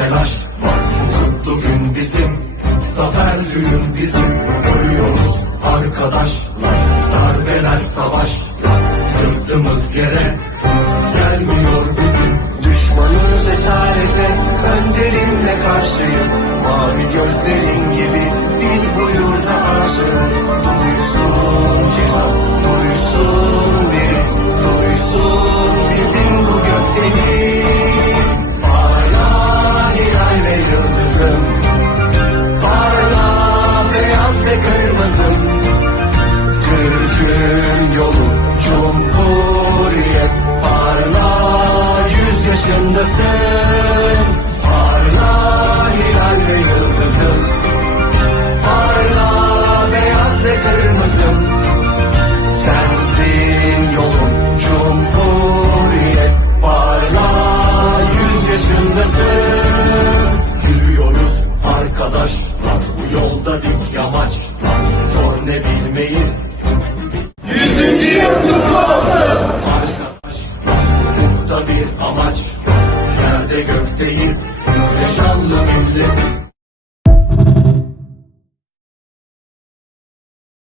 telaş var. Bu kutlu gün bizim Zafer düğün bizim. Ölüyoruz arkadaşlar Darbeler savaşlar. Sırtımız yere Gelmiyor bizim. Düşmanız esarete Önderimle karşıyız. Mavi gözlerin yüz yaşındasın Parla hilal ve yıldızım. Parla beyaz ve kırmızım Sensin yolun Cumhuriyet. Parla yüz yaşındasın gökteyiz. Yaşanlı milletiz